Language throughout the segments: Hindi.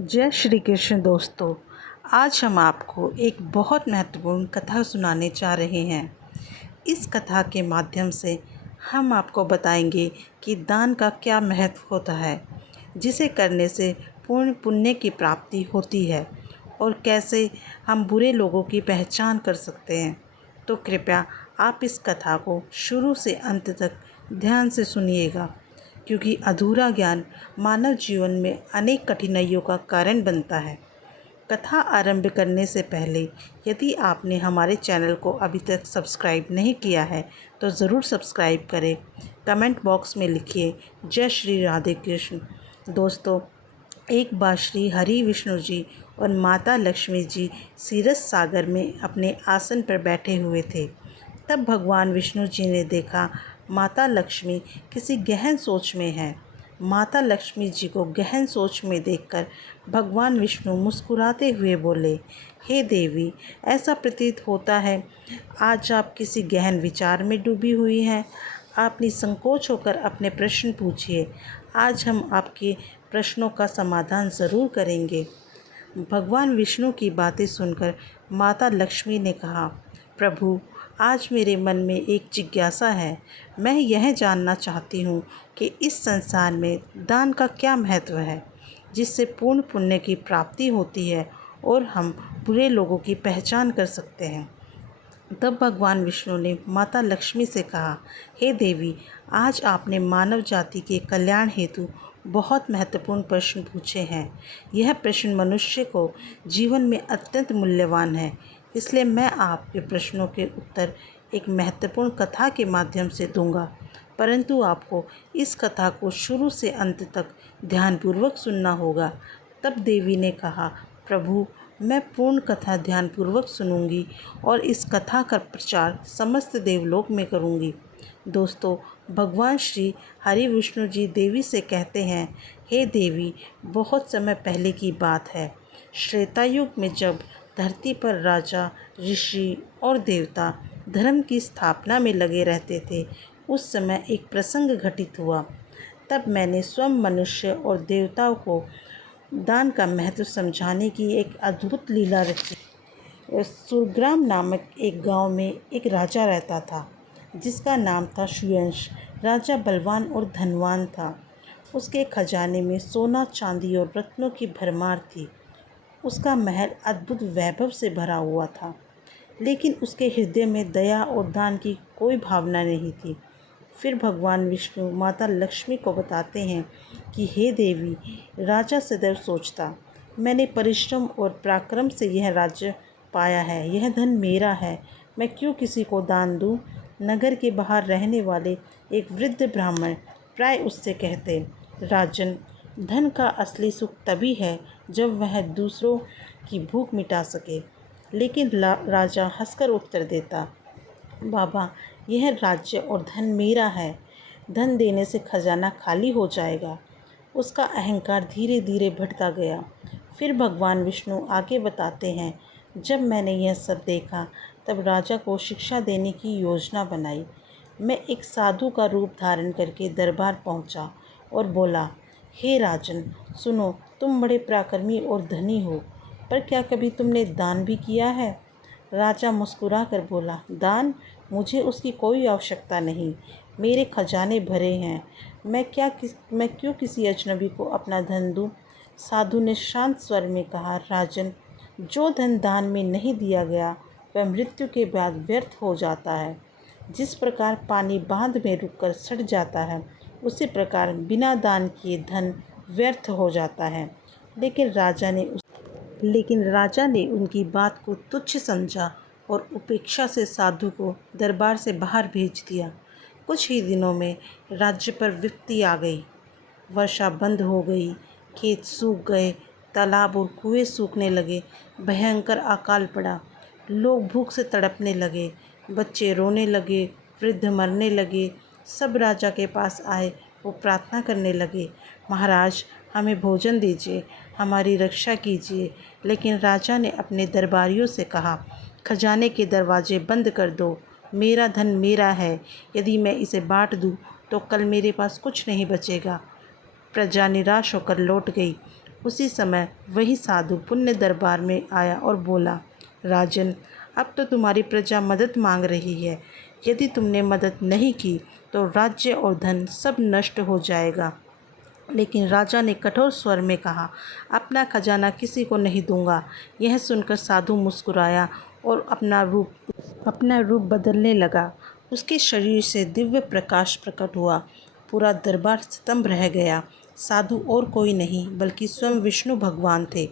जय श्री कृष्ण दोस्तों। आज हम आपको एक बहुत महत्वपूर्ण कथा सुनाने जा रहे हैं। इस कथा के माध्यम से हम आपको बताएंगे कि दान का क्या महत्व होता है, जिसे करने से पूर्ण पुण्य की प्राप्ति होती है और कैसे हम बुरे लोगों की पहचान कर सकते हैं। तो कृपया आप इस कथा को शुरू से अंत तक ध्यान से सुनिएगा, क्योंकि अधूरा ज्ञान मानव जीवन में अनेक कठिनाइयों का कारण बनता है। कथा आरंभ करने से पहले यदि आपने हमारे चैनल को अभी तक सब्सक्राइब नहीं किया है तो ज़रूर सब्सक्राइब करें। कमेंट बॉक्स में लिखिए जय श्री राधे कृष्ण। दोस्तों, एक बार श्री हरि विष्णु जी और माता लक्ष्मी जी क्षीरसागर सागर में अपने आसन पर बैठे हुए थे। तब भगवान विष्णु जी ने देखा माता लक्ष्मी किसी गहन सोच में है। माता लक्ष्मी जी को गहन सोच में देखकर भगवान विष्णु मुस्कुराते हुए बोले, हे देवी, ऐसा प्रतीत होता है आज आप किसी गहन विचार में डूबी हुई हैं। आप निसंकोच होकर अपने प्रश्न पूछिए। आज हम आपके प्रश्नों का समाधान ज़रूर करेंगे। भगवान विष्णु की बातें सुनकर माता लक्ष्मी ने कहा, प्रभु, आज मेरे मन में एक जिज्ञासा है। मैं यह जानना चाहती हूँ कि इस संसार में दान का क्या महत्व है, जिससे पूर्ण पुण्य की प्राप्ति होती है और हम बुरे लोगों की पहचान कर सकते हैं। तब भगवान विष्णु ने माता लक्ष्मी से कहा, हे देवी, आज आपने मानव जाति के कल्याण हेतु बहुत महत्वपूर्ण प्रश्न पूछे हैं। यह प्रश्न मनुष्य को जीवन में अत्यंत मूल्यवान है। इसलिए मैं आपके प्रश्नों के उत्तर एक महत्वपूर्ण कथा के माध्यम से दूंगा, परंतु आपको इस कथा को शुरू से अंत तक ध्यानपूर्वक सुनना होगा। तब देवी ने कहा, प्रभु, मैं पूर्ण कथा ध्यानपूर्वक सुनूंगी और इस कथा का प्रचार समस्त देवलोक में करूंगी। दोस्तों, भगवान श्री हरि विष्णु जी देवी से कहते हैं, हे देवी, बहुत समय पहले की बात है। त्रेता युग में जब धरती पर राजा, ऋषि और देवता धर्म की स्थापना में लगे रहते थे, उस समय एक प्रसंग घटित हुआ। तब मैंने स्वयं मनुष्य और देवताओं को दान का महत्व समझाने की एक अद्भुत लीला रची। सुरग्राम नामक एक गांव में एक राजा रहता था, जिसका नाम था सुयंश। राजा बलवान और धनवान था। उसके खजाने में सोना, चांदी और रत्नों की भरमार थी। उसका महल अद्भुत वैभव से भरा हुआ था, लेकिन उसके हृदय में दया और दान की कोई भावना नहीं थी। फिर भगवान विष्णु माता लक्ष्मी को बताते हैं कि हे देवी, राजा सदैव सोचता, मैंने परिश्रम और पराक्रम से यह राज्य पाया है, यह धन मेरा है, मैं क्यों किसी को दान दूं। नगर के बाहर रहने वाले एक वृद्ध ब्राह्मण प्राय उससे कहते, राजन, धन का असली सुख तभी है जब वह दूसरों की भूख मिटा सके। लेकिन राजा हंसकर उत्तर देता, बाबा, यह राज्य और धन मेरा है, धन देने से खजाना खाली हो जाएगा। उसका अहंकार धीरे धीरे बढ़ता गया। फिर भगवान विष्णु आगे बताते हैं, जब मैंने यह सब देखा तब राजा को शिक्षा देने की योजना बनाई। मैं एक साधु का रूप धारण करके दरबार पहुंचा और बोला, हे राजन, सुनो, तुम बड़े पराक्रमी और धनी हो, पर क्या कभी तुमने दान भी किया है। राजा मुस्कुरा कर बोला, दान? मुझे उसकी कोई आवश्यकता नहीं, मेरे खजाने भरे हैं। मैं क्यों किसी अजनबी को अपना धन दूं। साधु ने शांत स्वर में कहा, राजन, जो धन दान में नहीं दिया गया वह मृत्यु के बाद व्यर्थ हो जाता है। जिस प्रकार पानी बांध में रुककर सड़ जाता है, उसी प्रकार बिना दान किए धन व्यर्थ हो जाता है। लेकिन राजा ने उनकी बात को तुच्छ समझा और उपेक्षा से साधु को दरबार से बाहर भेज दिया। कुछ ही दिनों में राज्य पर विपत्ति आ गई। वर्षा बंद हो गई, खेत सूख गए, तालाब और कुएं सूखने लगे, भयंकर अकाल पड़ा। लोग भूख से तड़पने लगे, बच्चे रोने लगे, वृद्ध मरने लगे। सब राजा के पास आए, वो प्रार्थना करने लगे, महाराज, हमें भोजन दीजिए, हमारी रक्षा कीजिए। लेकिन राजा ने अपने दरबारियों से कहा, खजाने के दरवाजे बंद कर दो, मेरा धन मेरा है, यदि मैं इसे बांट दूं तो कल मेरे पास कुछ नहीं बचेगा। प्रजा निराश होकर लौट गई। उसी समय वही साधु पुण्य दरबार में आया और बोला, राजन, अब तो तुम्हारी प्रजा मदद मांग रही है। यदि तुमने मदद नहीं की तो राज्य और धन सब नष्ट हो जाएगा। लेकिन राजा ने कठोर स्वर में कहा, अपना खजाना किसी को नहीं दूंगा। यह सुनकर साधु मुस्कुराया और अपना रूप बदलने लगा। उसके शरीर से दिव्य प्रकाश प्रकट हुआ। पूरा दरबार स्तंभ रह गया। साधु और कोई नहीं बल्कि स्वयं विष्णु भगवान थे।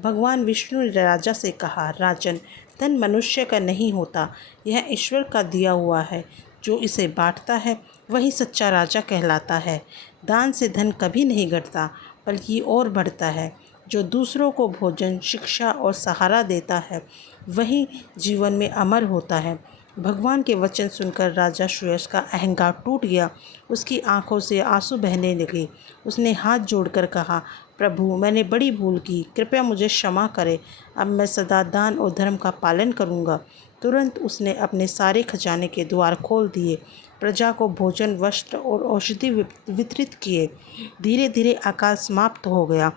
भगवान विष्णु ने राजा से कहा, राजन, धन मनुष्य का नहीं होता, यह ईश्वर का दिया हुआ है। जो इसे बांटता है वही सच्चा राजा कहलाता है। दान से धन कभी नहीं घटता बल्कि और बढ़ता है। जो दूसरों को भोजन, शिक्षा और सहारा देता है वही जीवन में अमर होता है। भगवान के वचन सुनकर राजा श्रेयस का अहंकार टूट गया। उसकी आंखों से आंसू बहने लगे। उसने हाथ जोड़कर कहा, प्रभु, मैंने बड़ी भूल की, कृपया मुझे क्षमा करें। अब मैं सदा दान और धर्म का पालन करूँगा। तुरंत उसने अपने सारे खजाने के द्वार खोल दिए, प्रजा को भोजन, वस्त्र और औषधि वितरित किए। धीरे धीरे अकाल समाप्त हो गया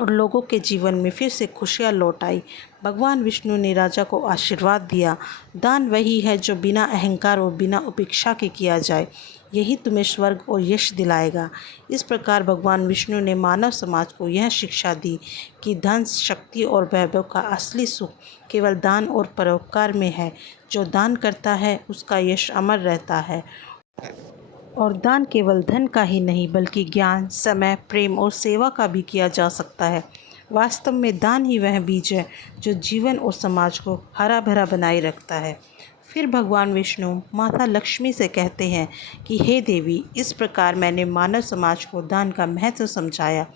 और लोगों के जीवन में फिर से खुशियाँ लौट आई। भगवान विष्णु ने राजा को आशीर्वाद दिया, दान वही है जो बिना अहंकार और बिना उपेक्षा के किया जाए। यही तुम्हें स्वर्ग और यश दिलाएगा। इस प्रकार भगवान विष्णु ने मानव समाज को यह शिक्षा दी कि धन, शक्ति और वैभव का असली सुख केवल दान और परोपकार में है। जो दान करता है उसका यश अमर रहता है। और दान केवल धन का ही नहीं बल्कि ज्ञान, समय, प्रेम और सेवा का भी किया जा सकता है। वास्तव में दान ही वह बीज है जो जीवन और समाज को हरा भरा बनाए रखता है। फिर भगवान विष्णु माता लक्ष्मी से कहते हैं कि हे देवी, इस प्रकार मैंने मानव समाज को दान का महत्व समझाया।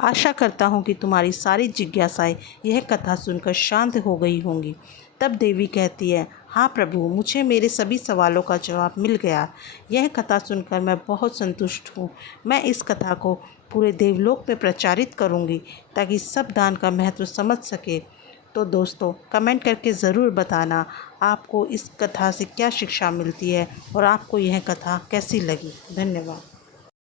आशा करता हूँ कि तुम्हारी सारी जिज्ञासाएं यह कथा सुनकर शांत हो गई होंगी। तब देवी कहती है, हाँ प्रभु, मुझे मेरे सभी सवालों का जवाब मिल गया। यह कथा सुनकर मैं बहुत संतुष्ट हूँ। मैं इस कथा को पूरे देवलोक में प्रचारित करूँगी ताकि सब दान का महत्व समझ सके। तो दोस्तों, कमेंट करके ज़रूर बताना आपको इस कथा से क्या शिक्षा मिलती है और आपको यह कथा कैसी लगी। धन्यवाद।